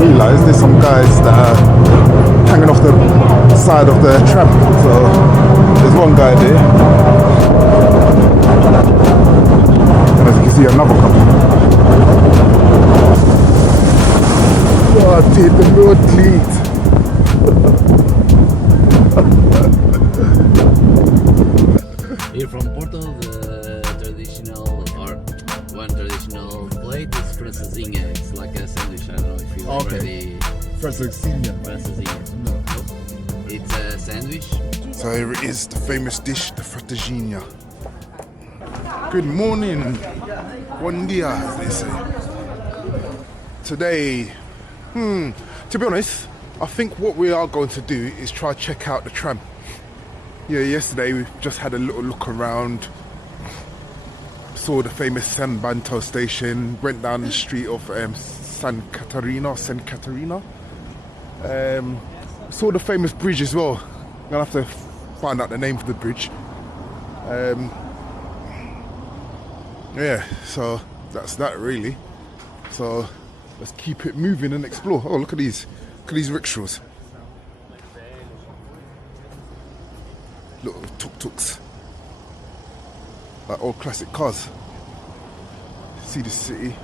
realised there's some guys that are hanging off the side of the tram. So there's one guy there, and as you can see, another couple. Oh, dude, the road leads. Here from Porto, the traditional or one traditional plate is Francesinha. It's like a sandwich. I don't know if you've already. Francesinha. No. It's a sandwich. So here it is, the famous dish, the Francesinha. Good morning. Buen dia, as they say. Today, to be honest, I think what we are going to do is try to check out the tram. Yeah, yesterday we just had a little look around, saw the famous San Banto station, went down the street of San Catarina, saw the famous bridge as well. I'm gonna have to find out the name of the bridge. Yeah, so that's that really. So let's keep it moving and explore. Oh, look at these rickshaws. Little tuk-tuks, like old classic cars. See the city.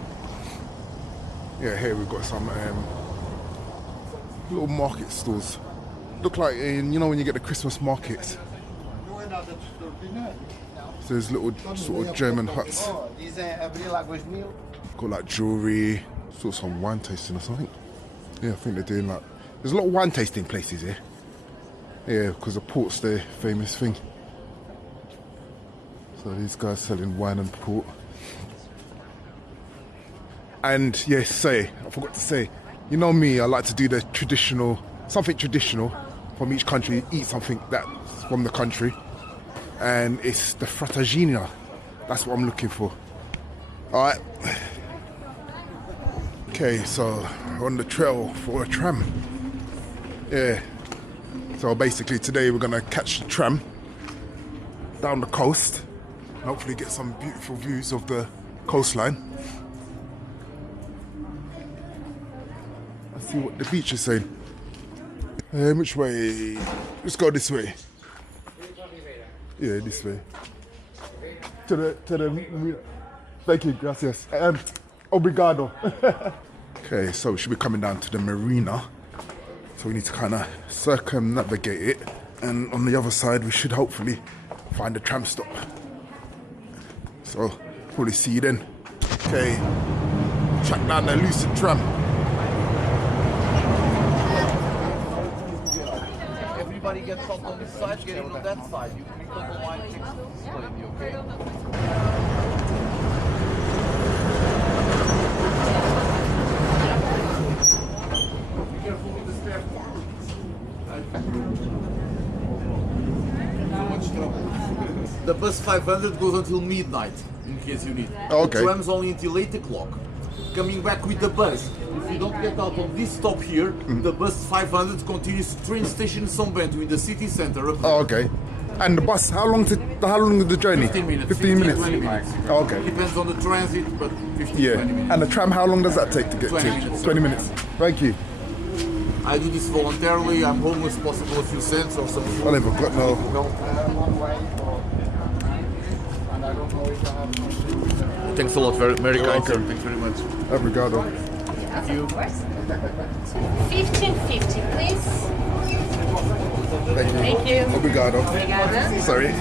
Yeah, here we've got some little market stores. Look like when you get the Christmas markets. So there's little sort of German huts. Got like jewellery, sort of some wine tasting or something. Yeah, I think they're doing like. There's a lot of wine tasting places here. Yeah, because the port's their famous thing. So these guys selling wine and port. And yes, I forgot to say, you know me, I like to do the something traditional from each country, eat something that's from the country. And it's the Francesinha. That's what I'm looking for. Alright. Okay, so we're on the trail for a tram. Yeah. So basically today we're gonna catch the tram down the coast and hopefully get some beautiful views of the coastline. Let's see what the beach is saying. Which way? Let's go this way. Yeah, this way. To the thank you, gracias. Obrigado. Okay, so we should be coming down to the marina. So we need to kind of circumnavigate it, and on the other side we should hopefully find a tram stop. So probably see you then. Okay, track down the Lucid tram. Everybody gets off on this side, getting on that side. You click on the line, explain you, okay? The bus 500 goes until midnight, in case you need. Okay. The tram's only until 8 o'clock. Coming back with the bus, if you don't get out of this stop here, the bus 500 continues to train station São Bento in the city center. Oh, okay. And the bus, how long is the journey? 15 minutes. 15 minutes. 20 minutes. Oh, okay. Depends on the transit, but 15, 20 minutes. And the tram, how long does that take to get 20 to? minutes. 20 minutes. Thank you. I do this voluntarily. I'm homeless, possible a few cents or some food. I never got no. Thanks a lot, very kind. welcome. Thanks very much. Obrigado. Thank you. 1550, please. Thank you. Thank you. Obrigado. Obrigada. Sorry.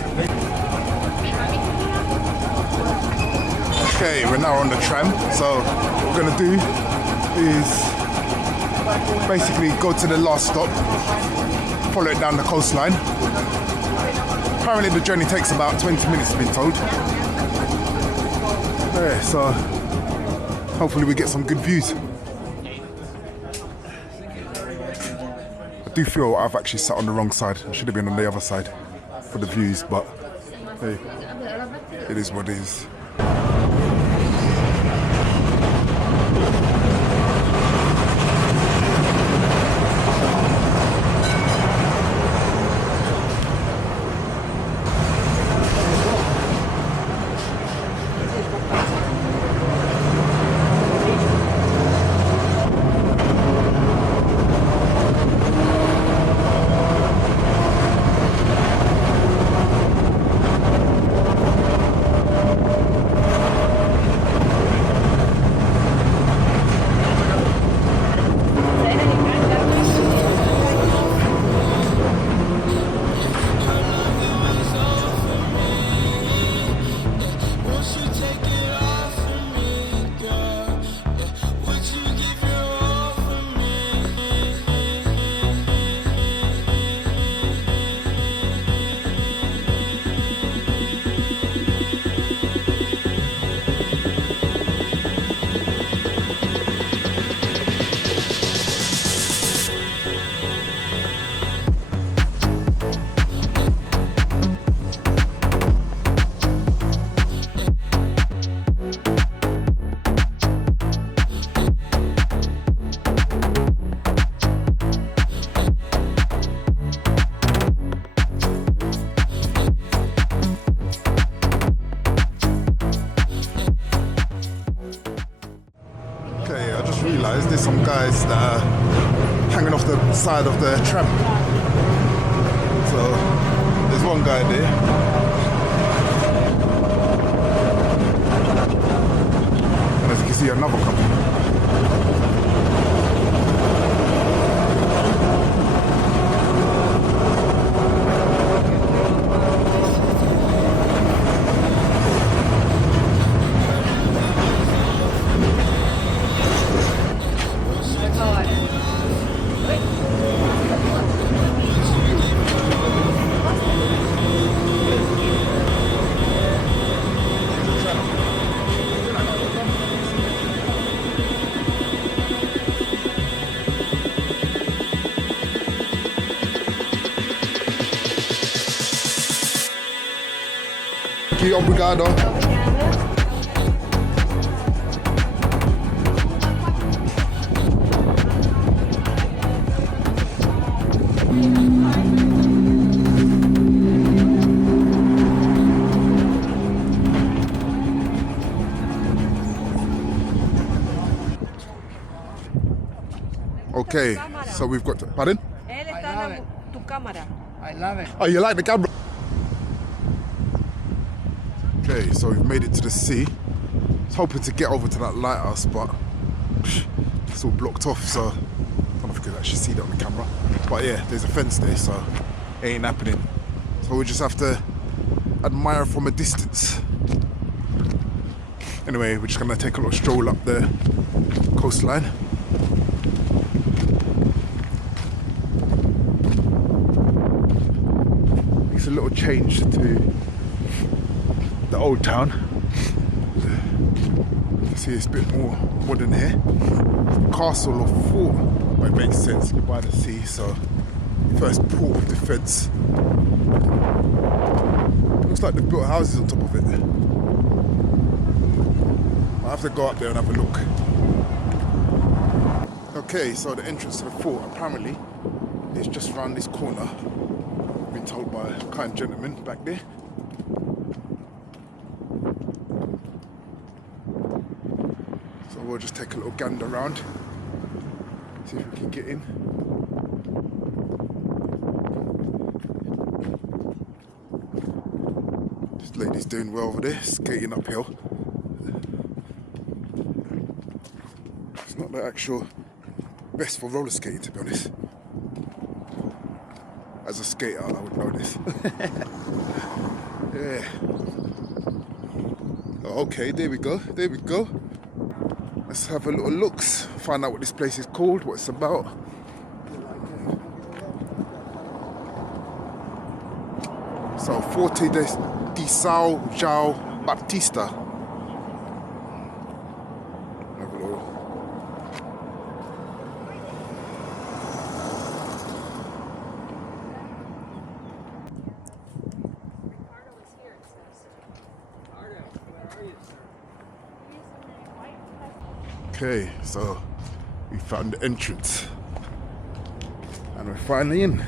Okay, we're now on the tram. So what we're gonna do is basically go to the last stop, follow it down the coastline. Apparently the journey takes about 20 minutes, been told. Yeah, so hopefully we get some good views. I do feel I've actually sat on the wrong side. I should have been on the other side for the views, but hey, it is what it is. realised there's some guys that are hanging off the side of the tram. So there's one guy there. And as you can see, another couple. Obrigado. Okay, so we've got. Pardon? Él está en tu cámara. I love it. Oh, you like the camera? Okay, so we've made it to the sea. I was hoping to get over to that lighthouse, but it's all blocked off, so I don't know if you can actually see that on the camera. But yeah, there's a fence there, so it ain't happening. So we just have to admire from a distance. Anyway, we're just gonna take a little stroll up the coastline. It's a little change to the old town. You see it's a bit more modern here. Castle or fort, but it makes sense, you're by the sea, so first port of defence. Looks like they've built houses on top of it. I'll have to go up there and have a look. Okay, so the entrance to the fort apparently is just around this corner. I've been told by a kind gentleman back there. So we'll just take a little gander around, see if we can get in. This lady's doing well over there, skating uphill. It's not the actual best for roller skating, to be honest. As a skater, I would know this. Yeah. Okay, there we go, there we go. Let's have a little look, find out what this place is called, what it's about. So, Forte de São João Baptista. Have a little. Okay, so we found the entrance and we're finally in.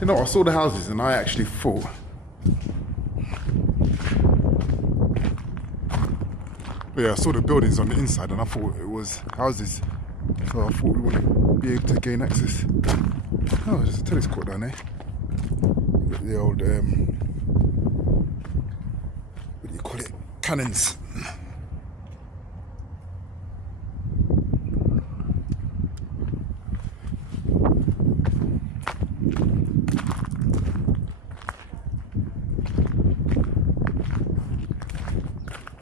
You know, I saw the houses and I actually thought I saw the buildings on the inside and I thought it was houses, so I thought we wouldn't be able to gain access. Oh, there's a tennis court down there. Got the old what do you call it, cannons.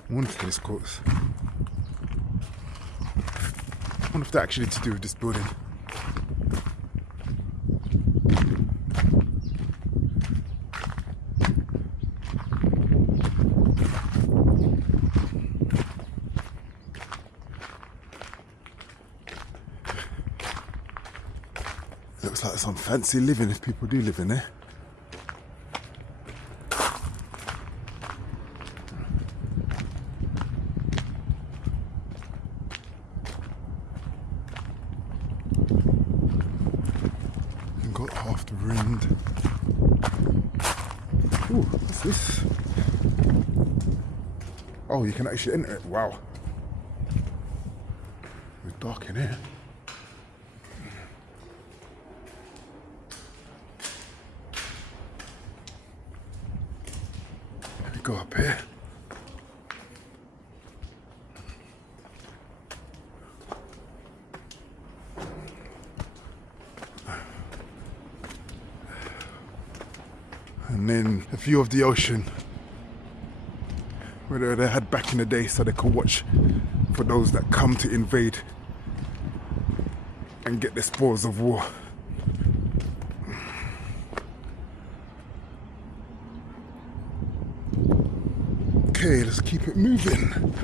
One tennis courts. I wonder if they're actually to do with this building. Looks like some fancy living if people do live in there. Got half the wind. Ooh, what's this? Oh, you can actually enter it. Wow. Dark in here. Let me go up here. And then a view of the ocean, where they had back in the day, so they could watch for those that come to invade and get the spoils of war. Okay, let's keep it moving.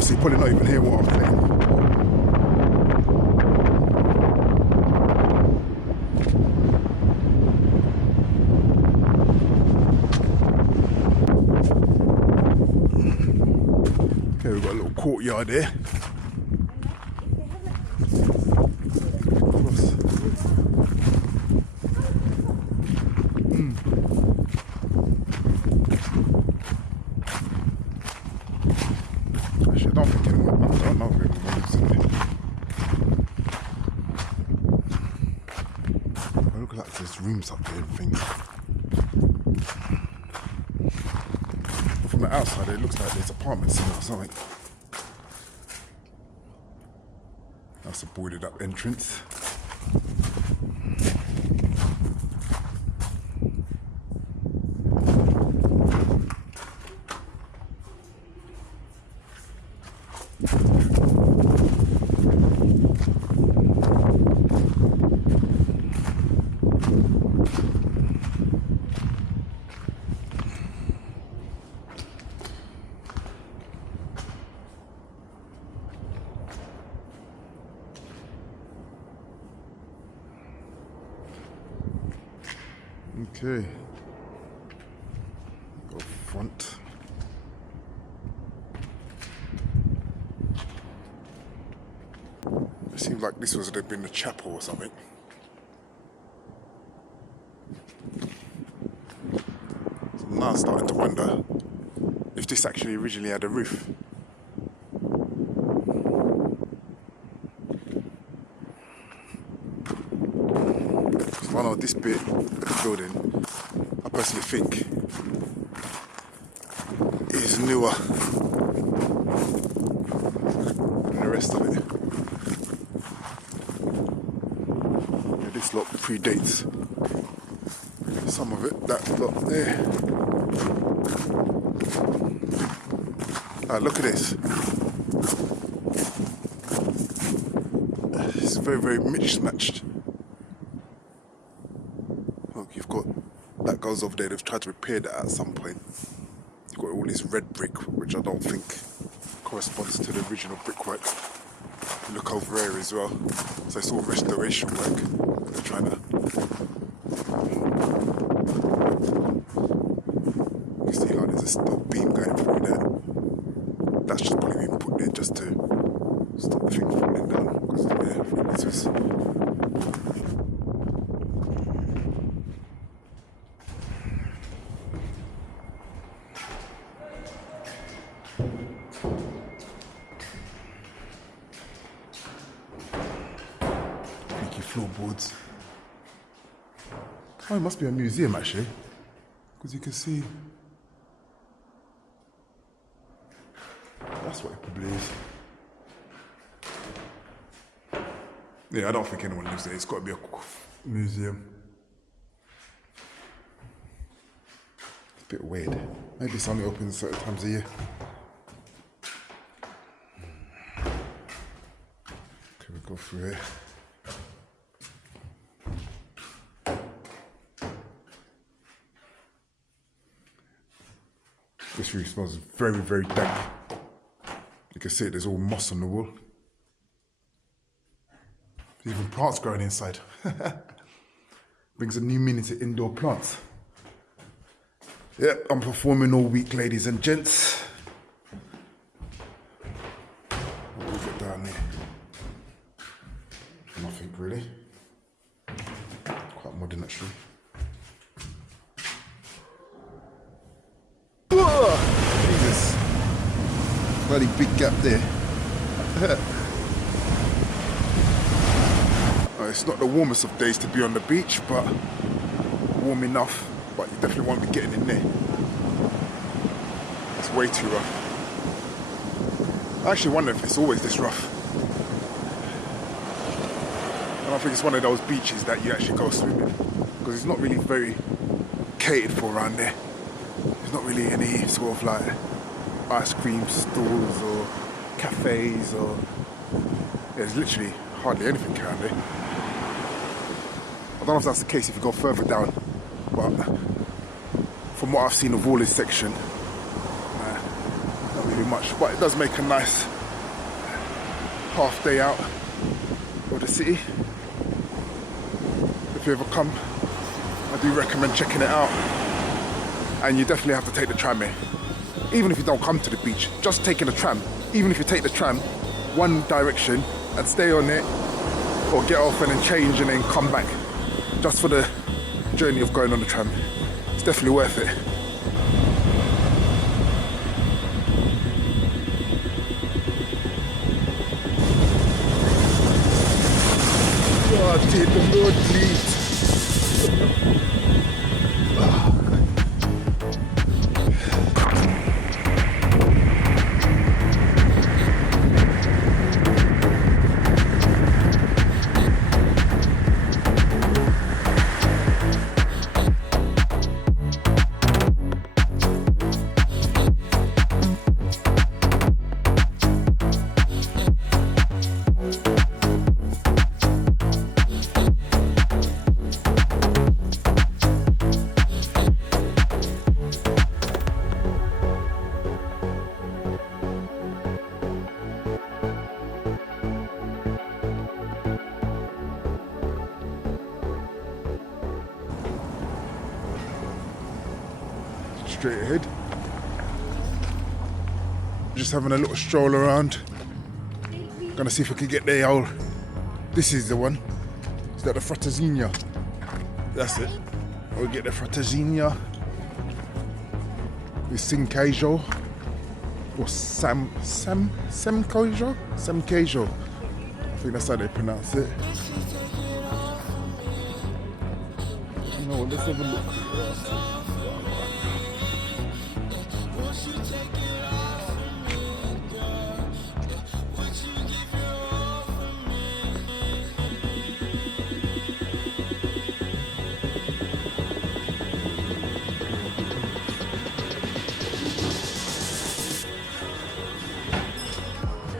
So you probably not even hear what I'm saying. Okay, we've got a little courtyard here. Actually, I don't think anyone lives in here. It looks like there's rooms up there and things. From the outside, it looks like there's apartments in there or something. That's a boarded up entrance. Okay, go front. It seems like this was have been a chapel or something. So now I'm starting to wonder if this actually originally had a roof. I know this bit of the building, I personally think, is newer than the rest of it. Yeah, this lot predates some of it, that lot there. Look at this. It's very, very mismatched. You've got that goes over there. They've tried to repair that at some point. You've got all this red brick, which I don't think corresponds to the original brickwork. You look over here as well, so it's all restoration work. They're trying to. You see how there's a steel beam going through there. That's just probably been put there just to stop the thing falling down. Because yeah, I think this was. Floorboards. Oh, it must be a museum actually, because you can see. That's what it probably is. Yeah, I don't think anyone lives there. It's got to be a museum. It's a bit weird. Maybe it's only open certain times a year. Okay, we go through here. This room smells very, very dank. can see it, there's all moss on the wall. Even plants growing inside. Brings a new meaning to indoor plants. Yep, I'm performing all week, ladies and gents. What we got down there? Nothing really. Quite modern actually. Whoa! Jesus. Bloody big gap there. It's not the warmest of days to be on the beach, but warm enough. But you definitely won't be getting in there. It's way too rough. I actually wonder if it's always this rough. And I think it's one of those beaches that you actually go swimming, because it's not really very catered for around there. There's not really any sort of like ice cream stalls or cafes or... Yeah, there's literally hardly anything around there. I don't know if that's the case if you go further down, but from what I've seen of all this section, not really much. But it does make a nice half day out of the city. If you ever come, I do recommend checking it out. And you definitely have to take the tram here. Even if you don't come to the beach, just taking the tram. Even if you take the tram one direction and stay on it, or get off and then change and then come back, just for the journey of going on the tram. It's definitely worth it. God, take the road, please. Straight ahead. Just having a little stroll around. Gonna see if we can get there. Oh, this is the one. Is that the Francesinha? That's it. We'll get the Francesinha. The Sinqueijo. Or Samqueijo? Samqueijo. I think that's how they pronounce it. You know what, let's have a look.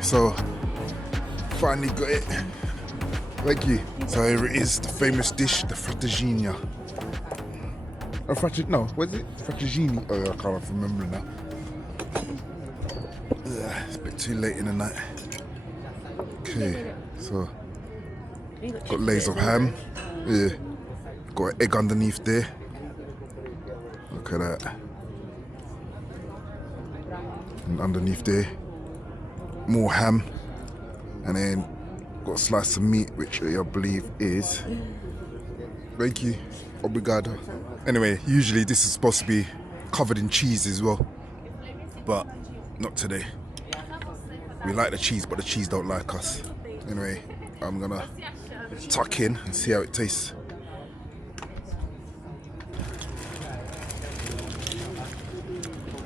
So, finally got it. Thank you. So here it is, the famous dish, the Francesinha. No, what is it? Francesinha. Oh, I can't remember now. It's a bit too late in the night. Okay, so got layers of ham. Yeah, got an egg underneath there. Look at that. And underneath there, more ham, and then got a slice of meat, which I believe is, thank you, obrigado. Anyway, usually this is supposed to be covered in cheese as well, but not today. We like the cheese, but the cheese don't like us. Anyway, I'm gonna tuck in and see how it tastes.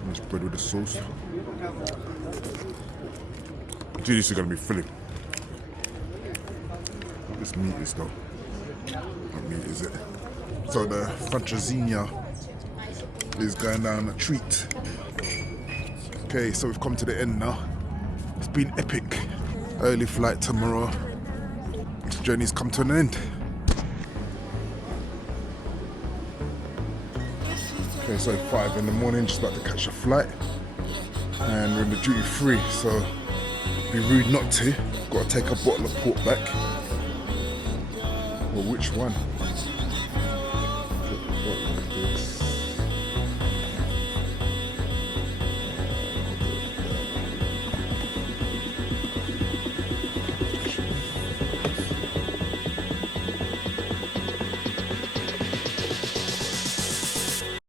Let's spread with the sauce. Dude, this is gonna be filling. This meat is though. What meat is it? So the Francesinha is going down a treat. Okay, so we've come to the end now. It's been epic. Early flight tomorrow. This journey's come to an end. Okay, so 5 in the morning, just about to catch a flight. And we're in the duty free, so Be rude not to. Got to take a bottle of port back. Well, which one?